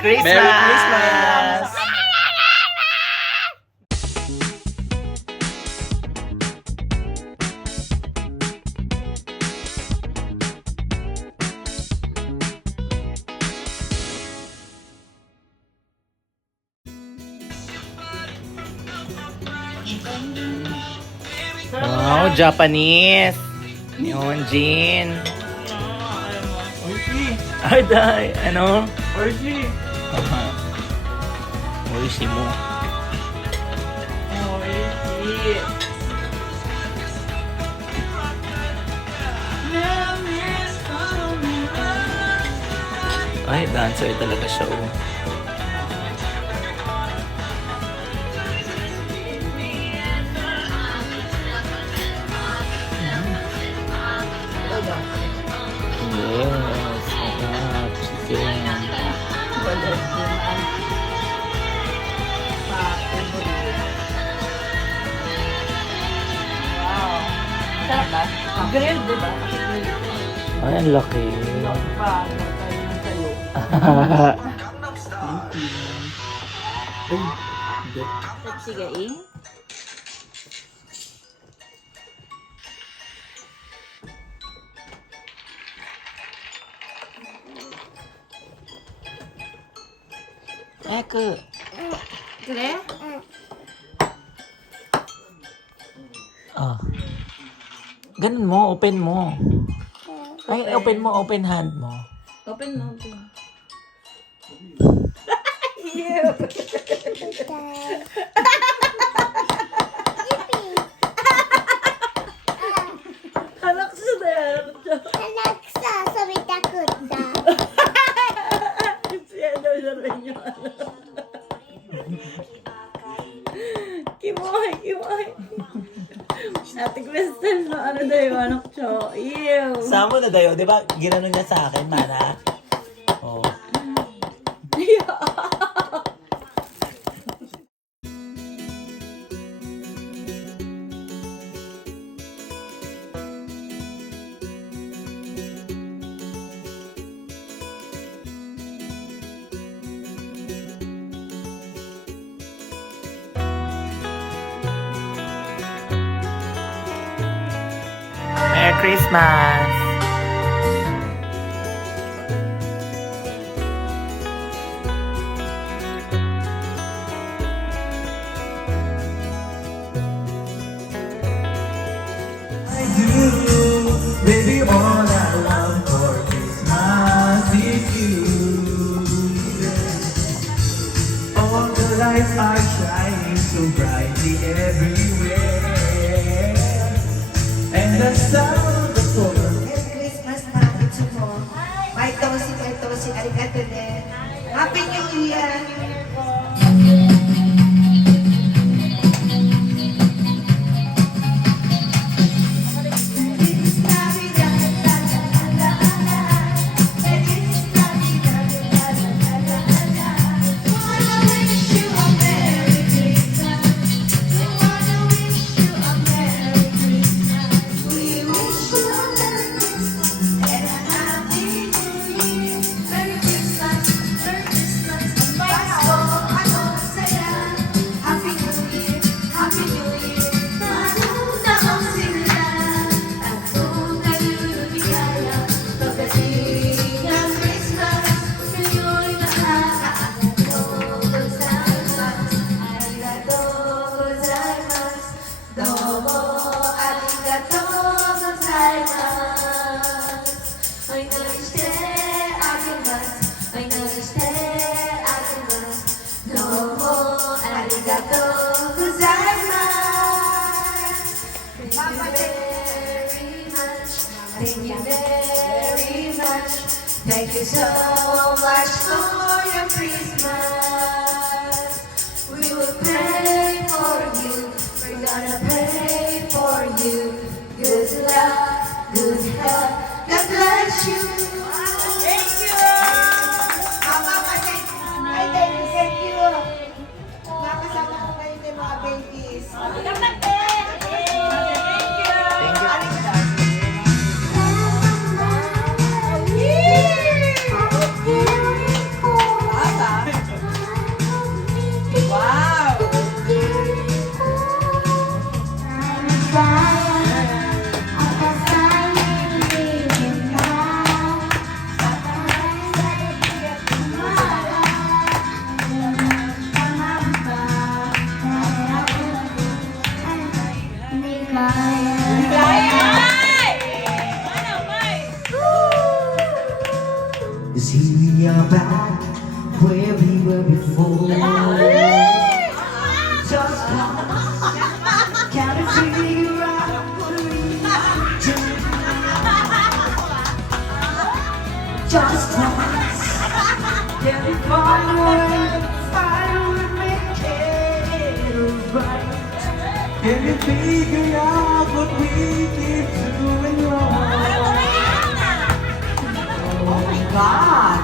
Christmas! Merry Christmas! Wow, Japanese! Yun, Jin! Oishi! Ay, day! Ano? Oishi! Oishi mo. Oishi! Ay, dancer talaga siya, oh. Yes, sarap. Chicken. Grill, di ba? Ay, ang laki. Pa, tayo ng sayo. Sigaing? Eko. Kre? Ah. Ganun mo, open mo. Ay, open mo, open hand mo. Open mo, open. Anak sa Alexa, sabi takot na. Siya daw siya rin yung ano. Kimoy, kimoy. Ate Crystal, no, ano daw yung anak siya? Ew. Samo na dayo, di ba? Ginano niya sa akin, mana. Oh. Merry Christmas! Baby, all I want for Christmas is you. All the lights are shining so brightly everywhere, and the sound of the Merry Christmas, Happy Chumo. May tosi, arigato ne. Happy New Year! Thank you very much. Thank you so much for your Christmas. We will pray for you. We're gonna pray for you. Good luck, good health. God bless you. Thank you. Mama, thank you. Nakasama ko kayo ng mga babies. Bye-bye. mine. Cause here we are back where we were before. Just once, can we figure out what we do? Just once, can we find a way, make it right? Can we figure out what we keep doing wrong? Oh my God!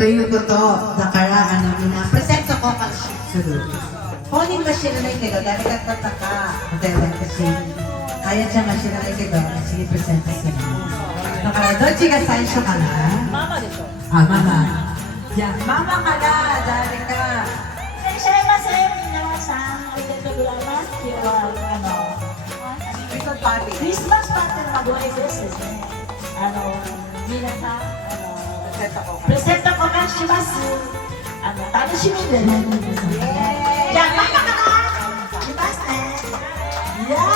Tuyo ko to, nakaraan namin na present sa Kokal Shih Tzu. Honing ba siya na ikaw, dahil katataka, dahil kasi kaya siya nga siya na ikaw, sige present sa siya. Nakaraan, doon siya saisho ka na? Mama dito. Ah, mama. Yeah, mama ka na, dahil ka. いらっしゃいませ、皆さん。ありがとうございます。今日はクリスマスパーティーのご挨拶ですね。皆さんプレゼント交換します。楽しみでね。じゃあママから来ますね。いやー、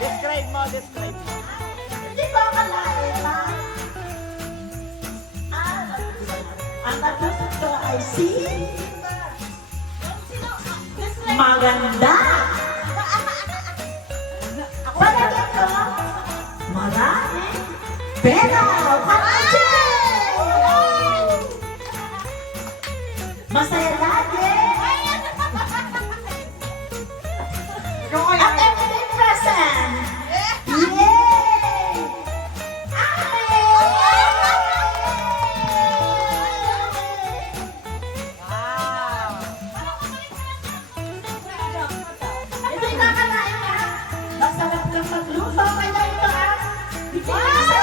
Describe mo, describe mo. Hindi ko akalain na ang natutok ko ay si maganda. Palagay ko marami pera. Masaya lagi. At everyday present. Yay! Ito yung kakalain ka. Masarap kang magluto. Kaya ito ah. Bigyan mo sa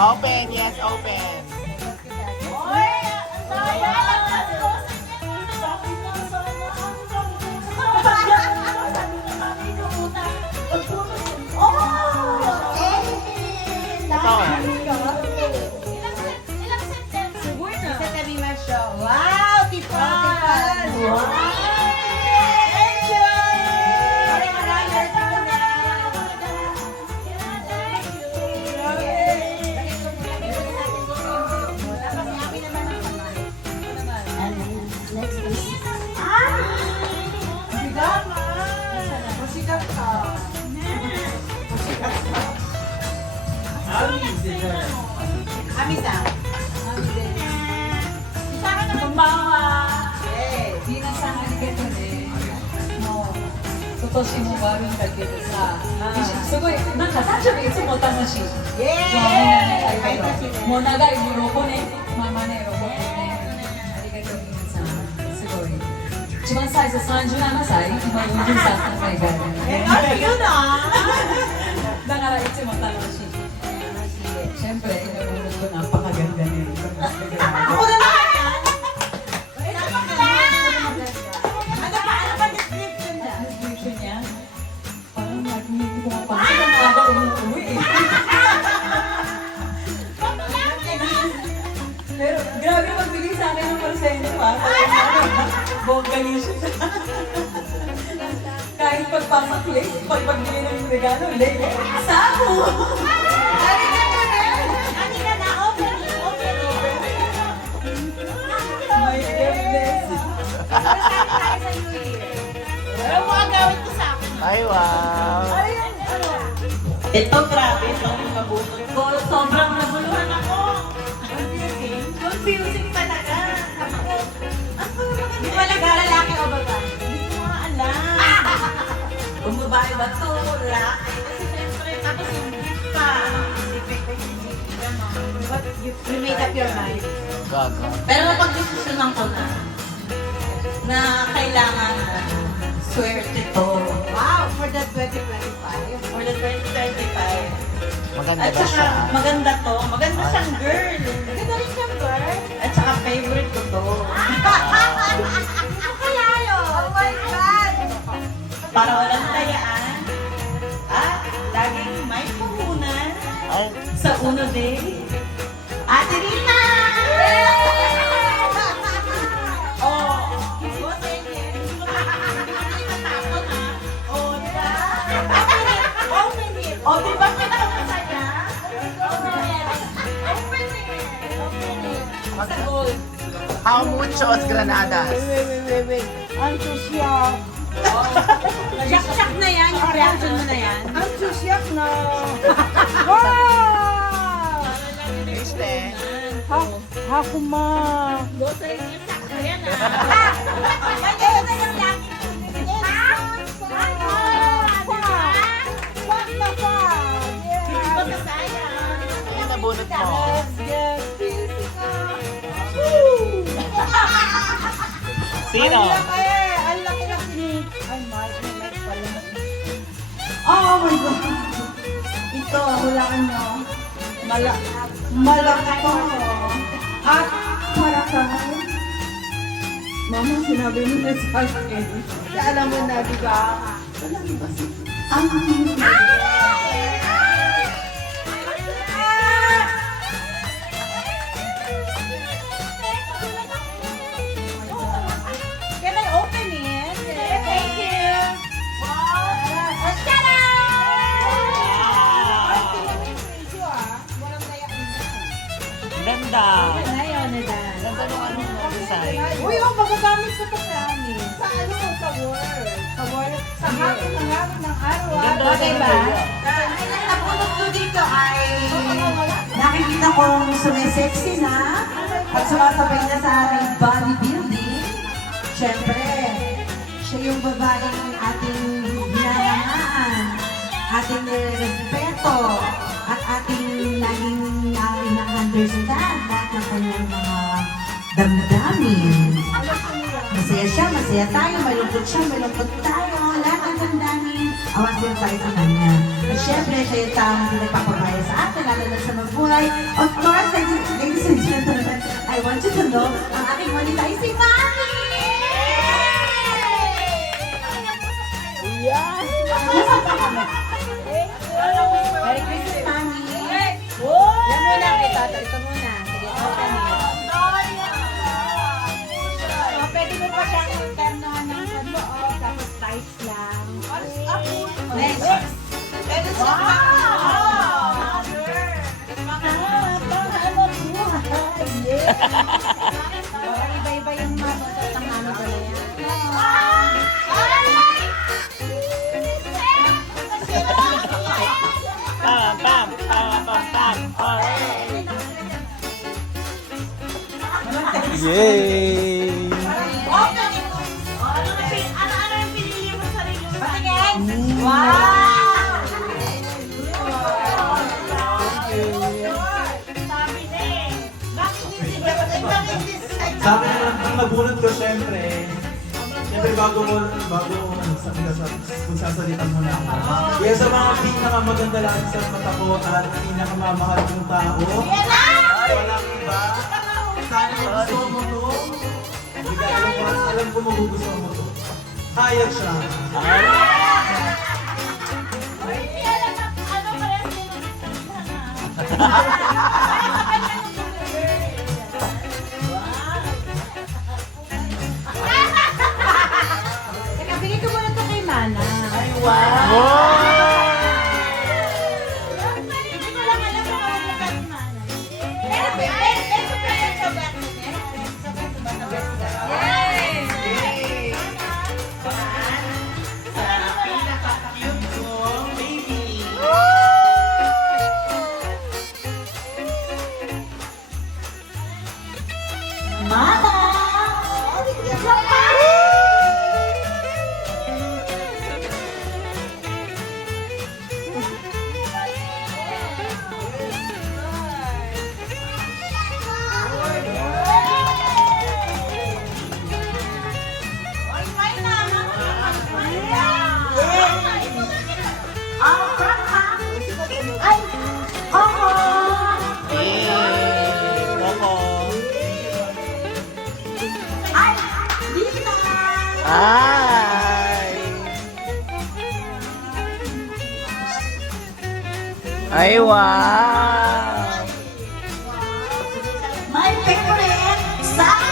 Open, yes, open. Wow, Tipan! Kumbawa. 今年も終わるんだけどさ、すごいなんか誕生日いつも楽しい。もう長いもう6年、ママね6年ね。ありがとう皆さん。すごい。一番最初37歳、今43歳ぐらいだね。だからいつも楽しい。Siyempre, inulunod ko napakaganda niyo. Ako na naman yan! Ano ba description niya? Description niya? Parang hindi ko mapansin ang aga umuwi eh. Pero grabe magbigay sa akin ng porsyento ah. Bongga niyo siya. Kahit pagpasok late, pag pagbili ng regalo, late. Sabo! My goodness. Pero mga gawin ko sa akin. Ay, wow. Ito, grabe. Ito ang kabunod ko. Sobrang naguluhan ako. Confusing. Confusing talaga. Ako, di ba naglalaki o babae? Hindi ko nga alam. babae ba to? Lalaki? Kasi syempre, tapos yung gift pa. But you made up your mind. Gago. Pero napag-desisyonan ko na kailangan swerte to. Wow, for the 2025. For the 2025. Maganda At ba saka, siya? maganda to. Maganda siyang girl. Maganda rin siyang girl. At saka, favorite ko to. Kaya yun. Oh my God. Para walang tayaan. At laging may puhunan Ay, sa uno day. Ate Rina! Oh, hindi mo sa inyo. Hindi mo tatapon, ha? Oh, diba? Open it. Oh, diba pinakamasaya? Open it. Sa gold. how muchos granadas? Ang susyak. Yak-yak na yan. Yung reaction mo na yan. Ang susyak na. Wow! Este. Hakuma. Ano nabunot mo? Yes, Sino? Ang laki na sinig. Ay, Mike pala. Oh my God! Ito, hulaan nyo. Malaki to. At para kang Mama, sinabi mo na sa akin. Kaya alam mo na, di ba? Malaki ba si... Ang tingin. Can I open it? Thank you. Wow. Ganda. Ngayon na dan. Ganda nung ano mo design. Uy, magagamit ko to promise. Sa ano? Sa work. Sa work. Sa hapon ng araw. Ganda Okay ng ba? logo. Ang napulot ko dito ay nakikita kong sumisexy na at sumasabay na sa ating bodybuilding. Siyempre, siya yung babaeng ating hinahangaan, ating respeto, at ating laging ina-understand lahat ng kanyang mga damdamin. Masaya siya, masaya tayo, malungkot siya, malungkot tayo, lahat ng damdamin, awasin tayo sa kanya. At syempre, siya yung taong pinagpapabaya sa atin, lalo na sa mabuhay. Of course, ladies and gentlemen, I want you to know, ang aking manita ay si Mami! Merry Christmas, Mami! Yan muna kita. Ito muna. Sige, open it. Oh, pwede mo pa siyang ternohan ng sa loob, tapos tights lang. Next. Pwede siya. Wow! Iba-iba yung mga ng ano ba na yan. Pam, pam, pam, pam, pam. Yay! Open it! Ano yung pinili mo sa sarili mo? Patingin! Wow! Sabi na eh. Bakit hindi Sabi naman, ang nabunot ko syempre bago kung sasalitan mo na ako. Kaya sa mga pinakamaganda lang sa mata ko at pinakamamahal kong tao, walang iba, sana magustuhan mo to. Alam ko magugustuhan mo to. Hayag siya. Teka, bigay ko muna ito kay Mana. Hindi ko lang alam kung ano yung kay Mana. Pero surprise sa birthday. Yay! Sa pinaka-cute kong baby. Mana! Ay, wow! My favorite song!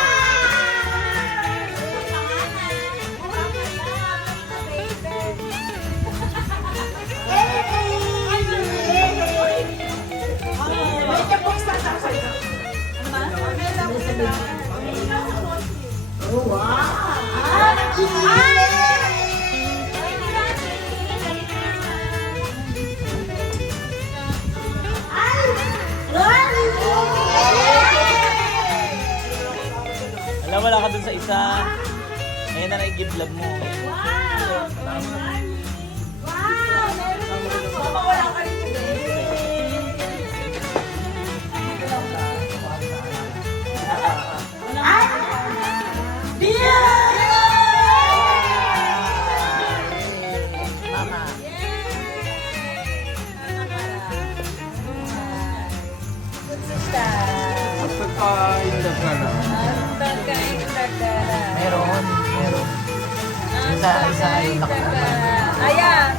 Alam, wala ka dun sa isa. Ngayon na nai-give love mo. Meron. Isa yung Ayan.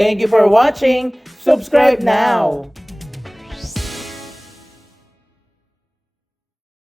Thank you for watching. Subscribe now.